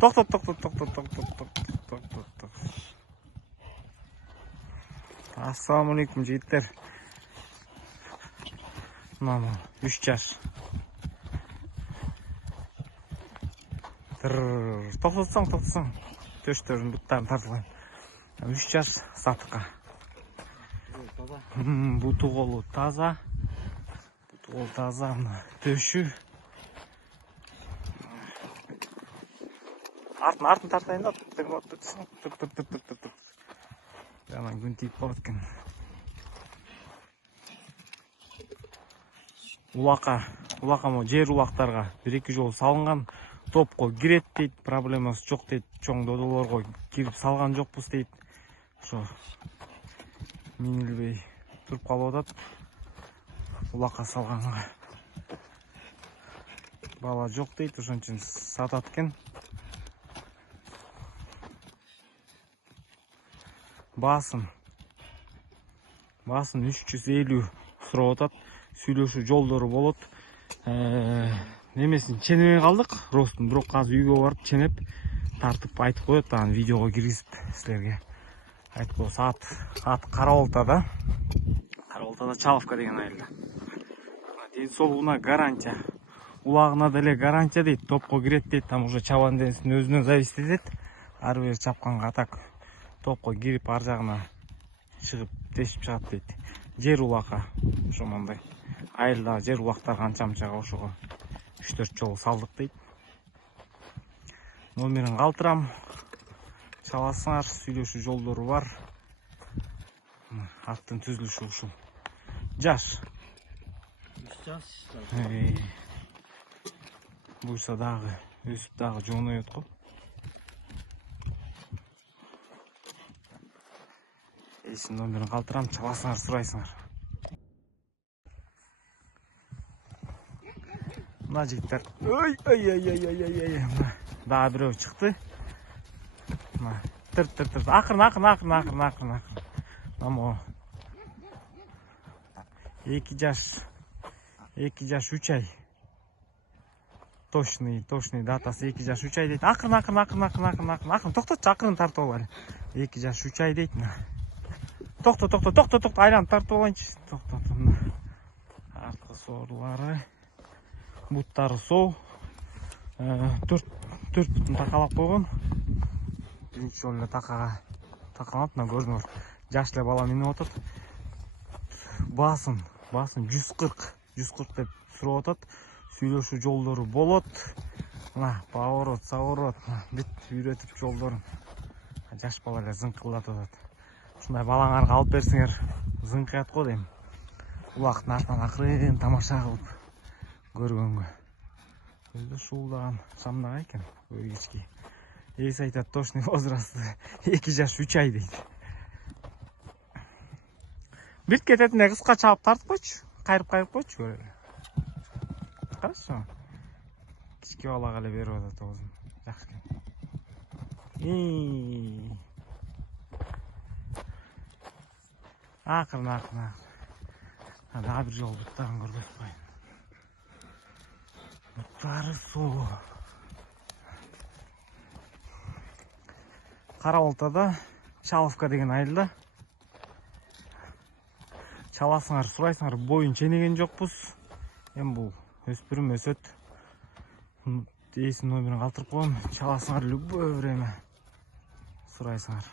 тоқтот. Ассалаумалейкум жігіттер. Мама 3 жаш. Тоқтатсаң. Төштерін бұттарын тартылайын. 3 жаш сатыққа. Бұты қолы таза. Төші. Артын тартайын да. Жаңа күн тиіп қалып өткен. Улақа мо жер улақтарға 1-2 жол салынған. Топқа кирет дейді, проблемасы жоқ дейді. Чоң додоларға кирип салған жоқпыз дейді. Ошо минилбей туруп калып атат. Улакка салганга бала жоқ дейді, ошон үчүн сатат экен. Басын 350 сурап атат. Сүйлөшүү жолдору болот. Немесин ченебей калдык. Ростун бирок азыр үйгө барып ченеп тартып айтып коет. Анан видеого киргизип силерге айтып коебуз. Ат Карабалтада. Карабалтада Чаловка деген айылда. Ден соолугуна гарантия. Улагына деле гарантия дейт. Топко кирет дейт. Там уже чабан денесин өзүнөн зависит этет. Ар бир чапканга так топко кирип ар жагына чыгып тешип чыгат дейт. Жер улака ошондой. Айылда жер улактар канча-мынчага ошого 3-4 жол салдык дейт. Номерин калтырам. Чаласыңар, сүйлөшүү жолдору бар. Аттын түзүлүшү ушул. Жаш. Буйса дагы өсүп дагы жооноет го. Эсин номерин калтырам, чаласыңар, сурайсыңар. Мына жигиттер. Ой. Дагы бирөө чыкты. Тыр. Акырын. Мамо. 2 жаш 3 ай. Точный датасы 2 жаш 3 ай дейт. Акырын. Токтотчу, акырын тартып алайлы. 2 жаш 3 ай дейт. Токто. Айланып тартып алайынчы. Токтот. Артқы соорлары. Буттары соо. 4 бүтүн такалап койгон. Биринчи жолу эле такалап, мына көрдүңөр. Жаш эле бала минип атат. Басын 140 деп сурап атат. Сүйлөшүү жолдору болот. Мына поворот, заворот, бүт үйрөтүп жолдорун. Жаш бала эле зыңкылдатып атат. Ушундай балаңарга алып берсеңер, зыңкыят го дейм. Улактын артынан акырын тамаша кылып көргөнгө. Өзү шуулдаган шамдагай экен, ой кички. Эси айтат, точный возрасты 2 жаш 3 ай дейт. Бит кететине кыска чаап тартып койчу, кайрып койчу көрөлү. Хорошо. Кички балага эле берип атат оозун. Жакшы экен. Акырын. Дагы бир жол буттарын көргөзүп коеюн. Буттары соо. Карабалтада Чаловка деген айылда. Чаласыңар, сурайсыңар, боюн ченеген жокпуз. Эми бул өспүрүм өсөт. Эсин номерин калтырып койгон. Чаласыңар любое время. Сурайсыңар.